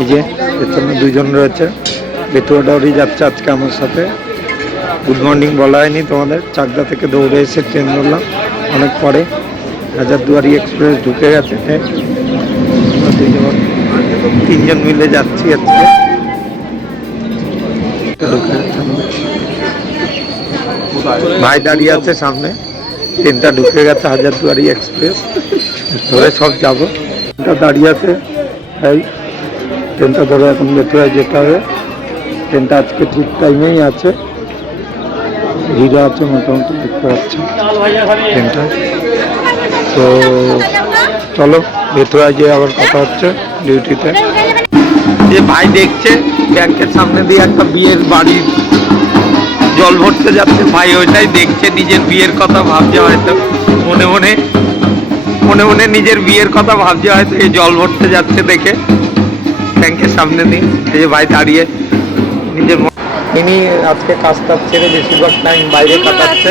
এই যে পেছনে দুইজন রয়েছে, বেতুয়াডাউরি যাচ্ছে আজকে আমার সাথে। গুড মর্নিং বলা হয়নি তোমাদের, চাকদা থেকে দৌড়ে এসে ট্রেন ধরলাম অনেক পরে। হাজারদুয়ারি এক্সপ্রেস ঢুকে গেছে ট্রেন, তিনজন মিলে যাচ্ছি আজকে। ভাই দাঁড়িয়ে আছে সামনে, ট্রেনটা ঢুকে গেছে হাজারদুয়ারি এক্সপ্রেস, ধরে সব যাবো। দাঁড়িয়ে আছে তাই ট্রেনটা ধরে এখন বেতুয়ায় যেতে হবে। ট্রেনটা আজকে ঠিক টাইমেই আছে, ভিড় আছে মোটামুটি দেখতে পাচ্ছি ট্রেনটা। তো চলো বেতুয়ায় যেয়ে আবার কথা হচ্ছে ডিউটিতে। যে ভাই দেখছে ব্যাংকের সামনে দিয়ে একটা বিয়ের বাড়ির জল ভরতে যাচ্ছে, ভাই ওইটাই দেখছে, নিজের বিয়ের কথা ভাবছে হয়তো মনে মনে মনে মনে নিজের বিয়ের কথা ভাবছে হয়তো, এই জল ভরতে যাচ্ছে দেখে ব্যাংকের সামনে দিয়ে। এই যে ভাই দাঁড়িয়ে নিজের, ইনি আজকে কাজটা ছেড়ে বেশিরভাগ টাইম বাইরে কাটাচ্ছে,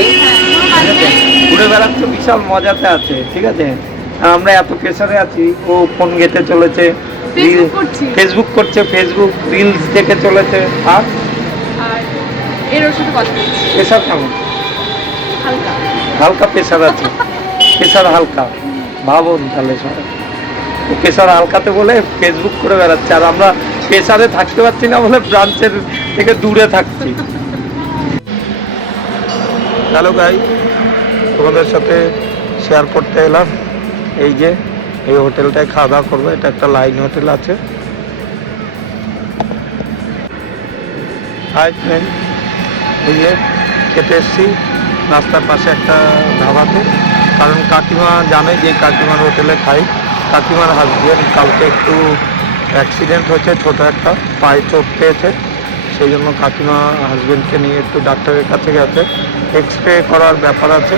ঘুরে বেড়াচ্ছে, বিশাল মজাতে আছে। ঠিক আছে, আর আমরা এত প্রেসারে আছি, ও ফোন ঘেটে চলেছে, ফেসবুক করছে, ফেসবুক রিলস দেখে চলেছে। আর প্রেসার কেমন? হালকা প্রেসার আছে, প্রেসার হালকা ভাবুন তাহলে সবাই। ও প্রেসার হালকাতে বলে ফেসবুক করে বেড়াচ্ছে, আর আমরা প্রেসারে থাকতে পারছি না বলে ব্রাঞ্চের থেকে দূরে থাকছি। হ্যালো গাই, তোমাদের সাথে শেয়ার করতে এলাম। এই যে এই হোটেলটায় খাওয়া দাওয়া করবো, এটা একটা লাইন হোটেল আছে। হাই ফ্রেন্ড, এই যে খেতে এসছি রাস্তার পাশে একটা ধাবাতে, কারণ কাকিমা জানে যে কাকিমার হোটেলে খাই। কাকিমার হাজবেন্ড কালকে একটু অ্যাক্সিডেন্ট হয়েছে, ছোটো একটা পায়ে চোট পেয়েছে, সেই জন্য কাকিমা হাজবেন্ডকে নিয়ে একটু ডাক্তারের কাছে গেছে, এক্সরে করার ব্যাপার আছে।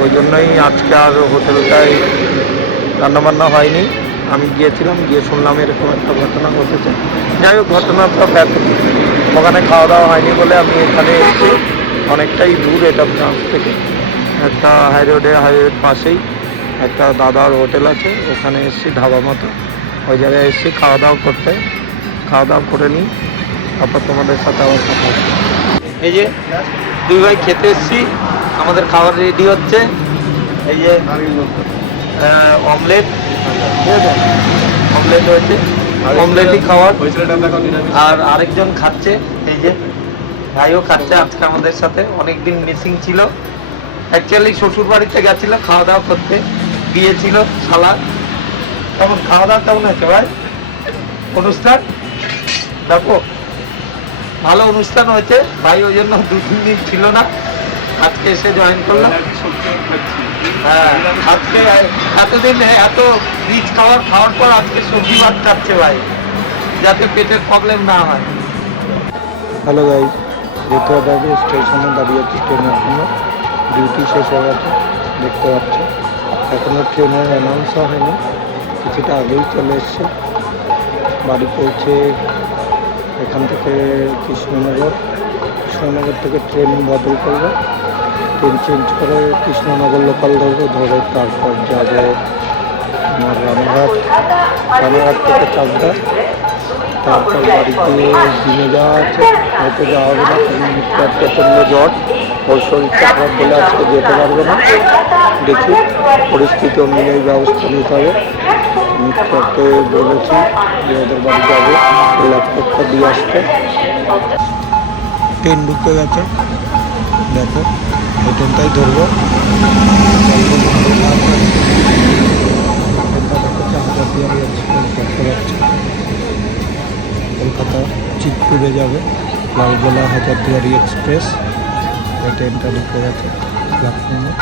ওই জন্যই আজকে আর হোটেলটায় রান্নাবান্না হয়নি। আমি গিয়েছিলাম, গিয়ে শুনলাম এরকম একটা ঘটনা ঘটেছে। যাই হোক, ঘটনাটা ব্যাপক, ওখানে খাওয়া দাওয়া হয়নি বলে আমি এখানে এসেছি। অনেকটাই দূর এটা ব্রাঞ্চ থেকে, একটা হাই রোডে, হাইওয়ের পাশেই একটা দাদার হোটেল আছে, ওখানে এসেছি ধাবা মতো, ওই জায়গায় এসেছি খাওয়া দাওয়া করতে। খাওয়া দাওয়া করে নিই, তারপর তোমাদের সাথে আবার কথা হচ্ছে। এই যে দুই ভাই খেতে এসেছি, আমাদের খাবার রেডি হচ্ছে। এই যে অমলেট, ঠিক আছে, অমলেট হয়েছে, অমলেটই খাওয়ার। আর আরেকজন খাচ্ছে, এই যে ভাইও খাচ্ছে আজকে আমাদের সাথে, অনেকদিন মিসিং ছিল। অ্যাকচুয়ালি শ্বশুর বাড়িতে গেছিল খাওয়া দাওয়া করতে, বিয়ে ছিল শালা। তখন খাওয়া দাওয়া কেমন হয়েছে ভাই? অনুষ্ঠান দেখো, ভালো অনুষ্ঠান হয়েছে ভাই, ওই জন্য 2-3 দিন ছিল না, আজকে এসে জয়েন করলাম। হ্যাঁ, আজকে এতদিন এত রিচ খাওয়ার পর আজকে সবজি ভাত খাচ্ছে ভাই, যাতে পেটের প্রবলেম না হয়। হ্যালো গাইস, বেতুয়াডাউরি স্টেশনে দাঁড়িয়ে আছি ট্রেনের জন্য। ডিউটি শেষ হয়ে গেছে দেখতে পাচ্ছ, এখনও ট্রেনের অ্যানাউন্সও হয়নি, কিছুটা আগেই চলে এসছে। বাড়ি পৌঁছে এখান থেকে কৃষ্ণনগর থেকে ট্রেন বদল করবো, ট্রেন চেঞ্জ করে কৃষ্ণনগর লোকাল ধরবো, ধরে তারপর যাবো আমার রানাঘাট থেকে চাকদা, তারপর বাড়ি গিয়ে দিনে যাওয়া আছে, হয়তো যাওয়া হবে না, কারণ প্রচণ্ড জ্বর, ওর শরীরটা খারাপ বলে আজকে যেতে পারবে না। দেখি পরিস্থিতি অনুযায়ী ব্যবস্থা নিতে হবে। মিত্রকে বলেছি যে ওদের বাড়ি যাবে, ল্যাপটপটা দিয়ে আসতে। ট্রেন ঢুকে গেছে, দেখো এই ট্রেনটাই ধরবো। কলকাতা চিতপুরে যাবে, লালগোলা হাজারদুয়ারি এক্সপ্রেস, এই ট্রেনটা ঢুকে গেছে প্ল্যাটফর্মে।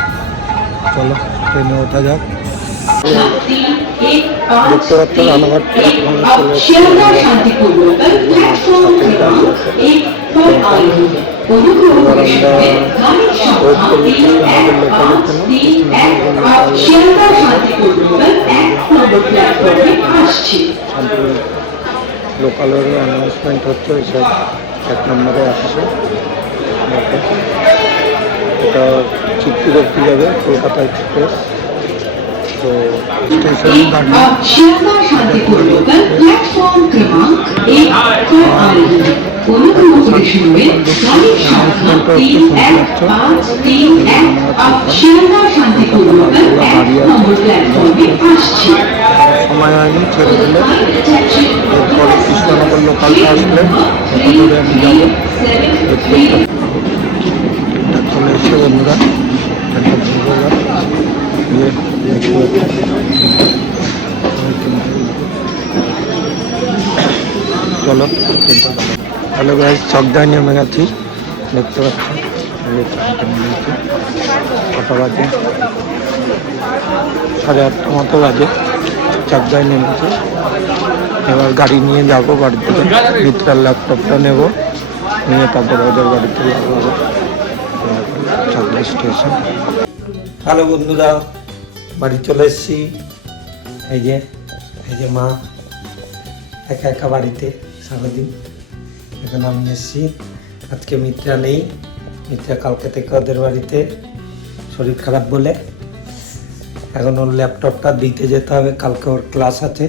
চলো ট্রেনে ওঠা যাক। দেখতে পাচ্ছ রানাঘাট প্ল্যাটফর্মে চলে এসেছি। এবার আমরা ওয়েট করবো কৃষ্ণনগর লোকালের জন্য। লোকালের অ্যানাউন্সমেন্ট হচ্ছে, ওই সব 1 নম্বরে আসছে। এটা চিত্পুর অব্দি যাবে কলকাতা এক্সপ্রেস। তো স্টেশন শুনবেন গাড়ির সংখ্যা 31531 আপ শিয়ালদা শান্তিপুর লোকাল 1 নম্বর প্ল্যাটফর্মে আসছে। সময় হয়নি ছেড়ে দিলে এরপরে কৃষ্ণনগর লোকালটা আসলে ওটা ধরে আমি যাবো। চলে এসে বন্ধুরা একটা ভূগোল চলো। হ্যালো গাইস, চকদায় নেমে গেছি, দেখতে পাচ্ছি কটা বাজে, 8:30 মতো বাজে। চকদায় নেমেছি, এবার গাড়ি নিয়ে যাবো বাড়ি থেকে। ভিতরের ল্যাপটপটা নেবো, নিয়ে তারপরে ওদের বাড়িতে যাবো চকদা স্টেশন। হ্যালো বন্ধুরা, বাড়ি চলে এসেছি। এই যে মা একা একা বাড়িতে সারাদিন। এখন আমি এসেছি, আজকে মিত্রা নেই। মিত্রা কালকে থেকে ওদের বাড়িতে, শরীর খারাপ বলে। এখন ওর ল্যাপটপটা দিতে যেতে হবে, কালকে ওর ক্লাস আছে।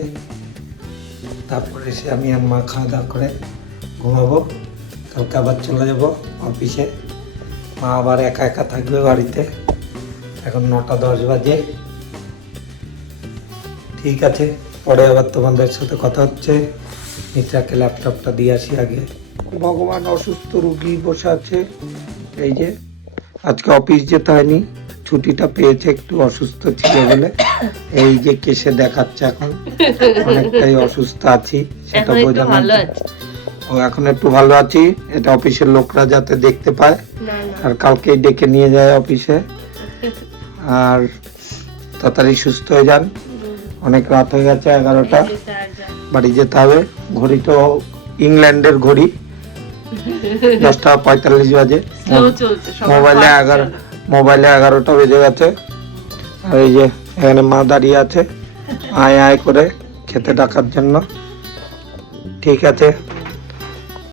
তারপরে এসে আমি আর মা খাওয়া দাওয়া করে ঘুমাবো। কালকে আবার চলে যাব অফিসে। মা আবার একা একা থাকবে বাড়িতে। এখন 9:10 বাজে। ঠিক আছে, পরে আবার তোমাদের সাথে কথা হচ্ছে। মিত্রাকে ল্যাপটপটা দিয়ে আসি আগে। ভগবান, অসুস্থ রুগী বসে আছে। এই যে আজকে অফিস যেতে হয়নি, ছুটিটা পেয়েছে, একটু অসুস্থ ছিল বলে। এই যে কেসে দেখাচ্ছে, এখন অনেকটাই অসুস্থ আছি, সেটা বোঝানো। ও এখন একটু ভালো আছি, এটা অফিসের লোকরা যাতে দেখতে পায়। আর কালকেই ডেকে নিয়ে যায় অফিসে। আর তাড়াতাড়ি সুস্থ হয়ে যান। অনেক রাত হয়ে গেছে, 11টা, বাড়ি যেতে হবে। ঘড়ি তো ইংল্যান্ডের ঘড়ি, 10:45 বাজে। মোবাইলে 11টা বেজে গেছে। আর এই যে এখানে মা দাঁড়িয়ে আছে আয় আয় করে খেতে ডাকার জন্য। ঠিক আছে।